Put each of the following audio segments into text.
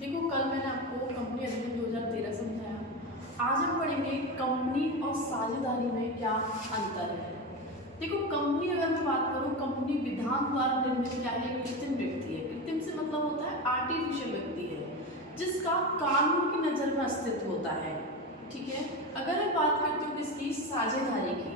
देखो, कल मैंने आपको कंपनी अधिनियम 2013 समझाया। आज हम पढ़ेंगे कंपनी और साझेदारी में क्या अंतर है। देखो, कंपनी अगर मैं बात करूँ, कंपनी विधान द्वारा निर्मित क्या है, कृत्रिम व्यक्ति है। कृत्रिम से मतलब होता है आर्टिफिशियल व्यक्ति है, जिसका कानून की नज़र में अस्तित्व होता है। ठीक है। अगर मैं बात करती हूँ किसकी, साझेदारी की।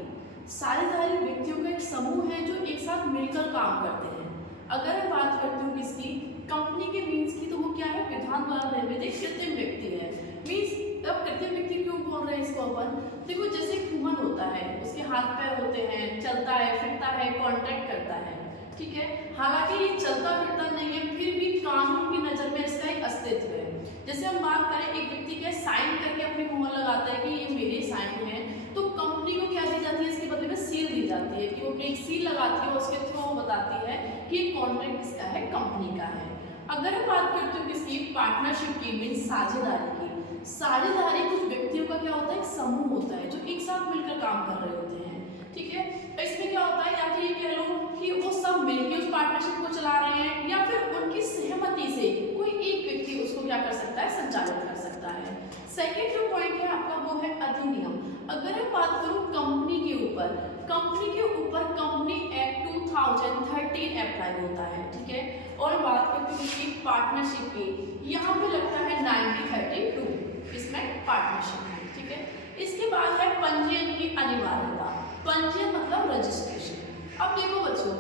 साझेदारी व्यक्तियों का एक समूह है जो एक साथ मिलकर काम करते हैं। अगर मैं बात करती हूँ किसकी, कंपनी के मीन्स की, तो वो क्या है, विधान द्वारा निर्मित एक कृत्रिम व्यक्ति है। मीन्स अब कृत्रिम व्यक्ति क्यों बोल रहे हैं इसको अपन, देखो जैसे ह्यूमन होता है, उसके हाथ पैर होते हैं, चलता है, फिरता है, कॉन्ट्रैक्ट करता है। ठीक है। हालांकि ये चलता फिरता नहीं है, फिर भी कानून की नजर में इसका एक अस्तित्व है। जैसे हम बात करें, एक व्यक्ति क्या साइन करके अपनी मोहर लगाता है कि ये मेरे साइन है, तो कंपनी को क्या दी जाती है, इसके बदले में सील दी जाती है कि वो एक सील लगाती है, उसके थ्रू वो बताती है कि कॉन्ट्रैक्ट किसका है, कंपनी का है। अगर हम बात करते हो किसकी, पार्टनरशिप की, मीन्स साझेदारी की। साझेदारी कुछ व्यक्तियों का क्या होता है, एक समूह होता है जो एक साथ मिलकर काम कर रहे होते हैं। ठीक है। इसमें क्या होता है, या तो ये कह लो कि वो सब मिलकर उस पार्टनरशिप को चला रहे हैं, या फिर उनकी सहमति से कोई एक व्यक्ति उसको क्या कर सकता है, संचालित कर सकता है। सेकेंड जो पॉइंट है आपका, वो है अधिनियम। अगर मैं बात करूं कंपनी के ऊपर, कंपनी एक्ट 2013 अप्लाई होता है। ठीक है। और बात करते हैं इसकी पार्टनरशिप की, यहाँ पे लगता है 1932, इसमें पार्टनरशिप है। ठीक है। इसके बाद है पंजीयन की अनिवार्यता। पंजीयन मतलब रजिस्ट्रेशन। अब देखो बच्चों,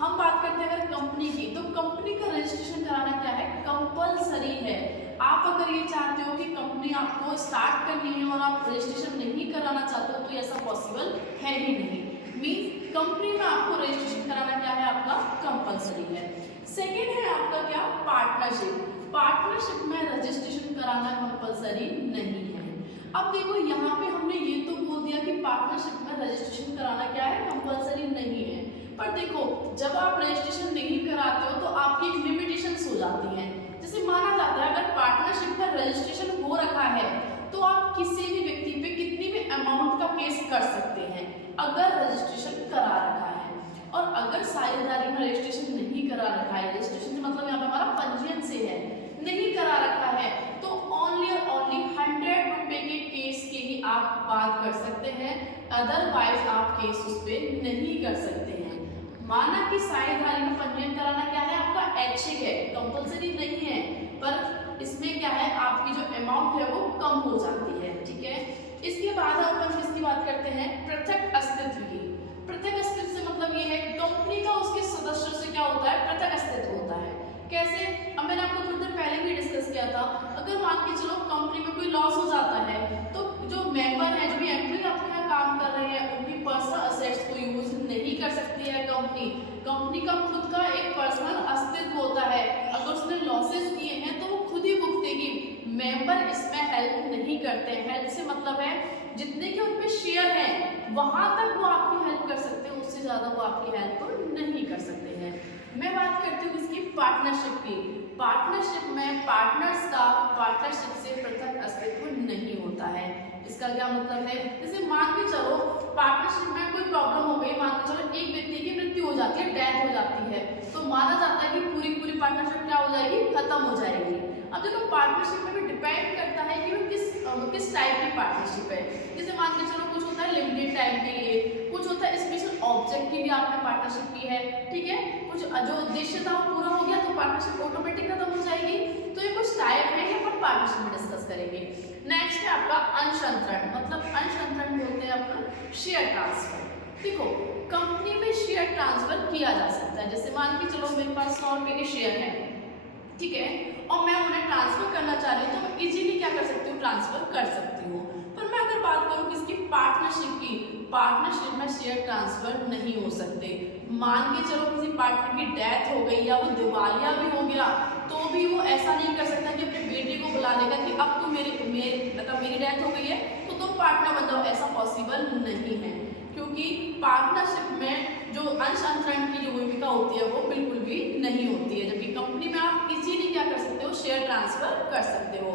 हम बात करते हैं अगर कंपनी की, तो कंपनी का रजिस्ट्रेशन कराना क्या है, कंपलसरी है। आप अगर ये चाहते हो कि कंपनी आपको स्टार्ट करनी है और आप रजिस्ट्रेशन नहीं कराना चाहते हो, तो ऐसा पॉसिबल है ही नहीं। मीन्स कंपनी में आपको रजिस्ट्रेशन कराना क्या है, आपका कंपलसरी है। सेकेंड है आपका क्या, पार्टनरशिप। पार्टनरशिप में रजिस्ट्रेशन कराना कंपलसरी नहीं है। अब देखो, यहाँ पे हमने ये तो बोल दिया कि पार्टनरशिप में रजिस्ट्रेशन कराना क्या है, कंपलसरी नहीं है। पर देखो, जब आप रजिस्ट्रेशन नहीं कराते हो तो आपकी एक लिमिटेशंस हो जाती हैं। जैसे माना जाता है, अगर पार्टनरशिप में रजिस्ट्रेशन हो रखा है, तो आप किसी भी व्यक्ति पे कितनी भी अमाउंट का केस कर सकते हैं अगर रजिस्ट्रेशन करा रखा है। और अगर साझेदारी में रजिस्ट्रेशन नहीं करा रखा है, रजिस्ट्रेशन मतलब यहाँ पे हमारा पंजीयन से है, नहीं करा रखा है, तो ओनली और ओनली 100 रुपए के केस की ही आप बात कर सकते हैं। अदरवाइज आप केस उस पर नहीं कर सकते हैं। माना कि साझेदारी में पंजीयन कराना क्या है, आपका ऐच्छिक है, कंपलसरी नहीं है, पर इसमें क्या है, आपकी जो अमाउंट है वो कम हो जाती है। ठीक है। इसके बाद अपन किसकी बात करते हैं, पृथक अस्तित्व की। पृथक अस्तित्व से मतलब ये है कि कंपनी का उसके सदस्यों से क्या होता है, पृथक अस्तित्व होता है। कैसे, अब मैंने आपको थोड़ी देर पहले भी डिस्कस किया था। अगर मान के चलो कंपनी में कोई लॉस हो जाता है, तो जो मेंबर है, जो भी एम्प्लॉय आपके यहाँ काम कर रहे हैं, उनकी पर्सनल असेट्स को यूज नहीं कर सकती है कंपनी। कंपनी का खुद का एक पर्सनल अस्तित्व होता है। अगर उसने लॉसेस किए हैं तो वो खुद ही भुगतेगी, मेंबर इसमें हेल्प नहीं करते। हेल्प से मतलब है जितने के उनपे शेयर हैं वहां तक वो आपकी हेल्प कर सकते हैं, उससे ज्यादा वो आपकी हेल्प नहीं कर सकते हैं। मैं बात करती हूँ इसकी पार्टनरशिप की। पार्टनरशिप में पार्टनर्स का पार्टनरशिप से पृथक अस्तित्व नहीं होता है। इसका क्या मतलब है, जैसे मान के चलो पार्टनरशिप में कोई प्रॉब्लम हो गई, मान के चलो एक व्यक्ति की मृत्यु हो जाती है, डेथ हो जाती है, तो माना जाता है कि पूरी पूरी पार्टनरशिप क्या हो जाएगी, खत्म हो जाएगी। अब देखो, पार्टनरशिप में भी डिपेंड करता है कि वो किस टाइप की पार्टनरशिप है। जैसे मान के चलो कुछ होता है लिमिटेड टाइम के लिए, कुछ होता है स्पेशल ऑब्जेक्ट की भी आपने पार्टनरशिप की है। ठीक है। कुछ जो उद्देश्य था वो पूरा हो गया तो पार्टनरशिप ऑटोमेटिक खत्म हो जाएगी। तो ये कुछ टाइप है, ये अपन पार्टनरशिप में डिस्कस करेंगे। नेक्स्ट है आपका अंश अंतरण। मतलब अंश अंतरण बोलते हैं अपना शेयर ट्रांसफर। देखो, कंपनी में शेयर ट्रांसफर किया जा सकता है। जैसे मान के चलो मेरे पास 100 रुपए के शेयर है, ठीक है, और मैं उन्हें ट्रांसफर करना चाह रही हूँ, तो मैं इजीली क्या कर सकती हूँ, ट्रांसफर कर सकती हूँ। पर मैं अगर बात करूँ किसकी, पार्टनरशिप की, पार्टनरशिप में शेयर ट्रांसफर नहीं हो सकते। मान के चलो किसी पार्टनर की डेथ हो गई या वो दिवालिया भी हो गया, तो भी वो ऐसा नहीं कर सकता कि अपने बेटे को बुला लेगा कि अब तो मेरी डेथ हो गई है तो तुम पार्टनर बन जाओ, ऐसा पॉसिबल नहीं है। क्योंकि पार्टनरशिप में जो अंश अंतरण की जो भूमिका होती है वो बिल्कुल भी नहीं होती है, जबकि कंपनी में आप इजीली क्या कर सकते हो, शेयर ट्रांसफर कर सकते हो।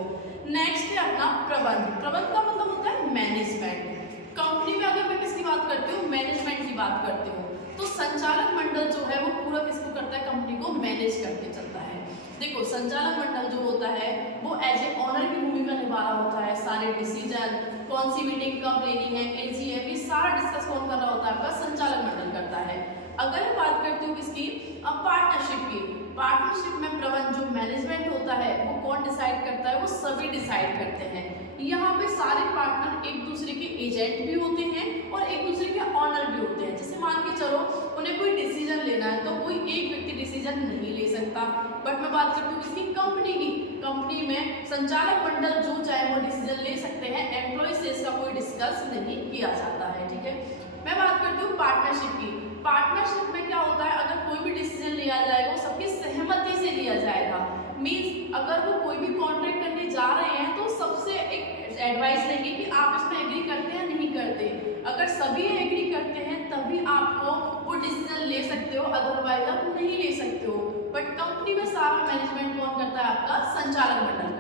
नेक्स्ट है अपना प्रबंध। प्रबंध का मतलब होता है मैनेजमेंट। कंपनी में अगर मैं किसकी बात करती हूँ, मैनेजमेंट की बात करती हूँ, तो संचालक मंडल जो है वो पूरा किसको करता है, कंपनी को मैनेज करके चलता है। देखो संचालक मंडल जो होता है वो एज ए ऑनर की भूमिका निभा रहा होता है। सारे डिसीजन, कौन सी मीटिंग कब लेनी है, एजीएम, ये सारा डिस्कस कौन कर रहा होता है? आपका संचालक मंडल करता है। अगर मैं बात करती हूँ किसकी, अब पार्टनरशिप की, पार्टनरशिप में प्रबंध जो मैनेजमेंट होता है वो कौन डिसाइड करता है? वो सभी डिसाइड करते हैं। यहाँ पे सारे पार्टनर एक दूसरे के एजेंट भी होते हैं और एक दूसरे के ऑनर भी होते हैं। जैसे मान के चलो उन्हें कोई डिसीजन लेना है तो कोई एक व्यक्ति डिसीजन नहीं ले सकता। बट मैं बात करती हूँ किसकी, कंपनी की। कंपनी में संचालक मंडल जो चाहे वो डिसीजन ले सकते हैं, एम्प्लॉय से इसका कोई डिस्कस नहीं किया जाता है। ठीक है, मैं बात करती हूँ पार्टनरशिप की। पार्टनरशिप में क्या होता है, अगर कोई भी डिसीजन लिया जाएगा वो सबकी सहमति से लिया जाएगा। मीन्स अगर वो कोई भी कॉन्ट्रैक्ट करने जा रहे हैं तो सबसे एक एडवाइस लेंगे कि आप इसमें एग्री करते हैं या नहीं करते। अगर सभी एग्री करते हैं तभी आपको वो डिसीजन ले सकते हो, अदरवाइज आप नहीं ले सकते हो। बट कंपनी में सारा मैनेजमेंट कौन करता है? आपका संचालक मंडल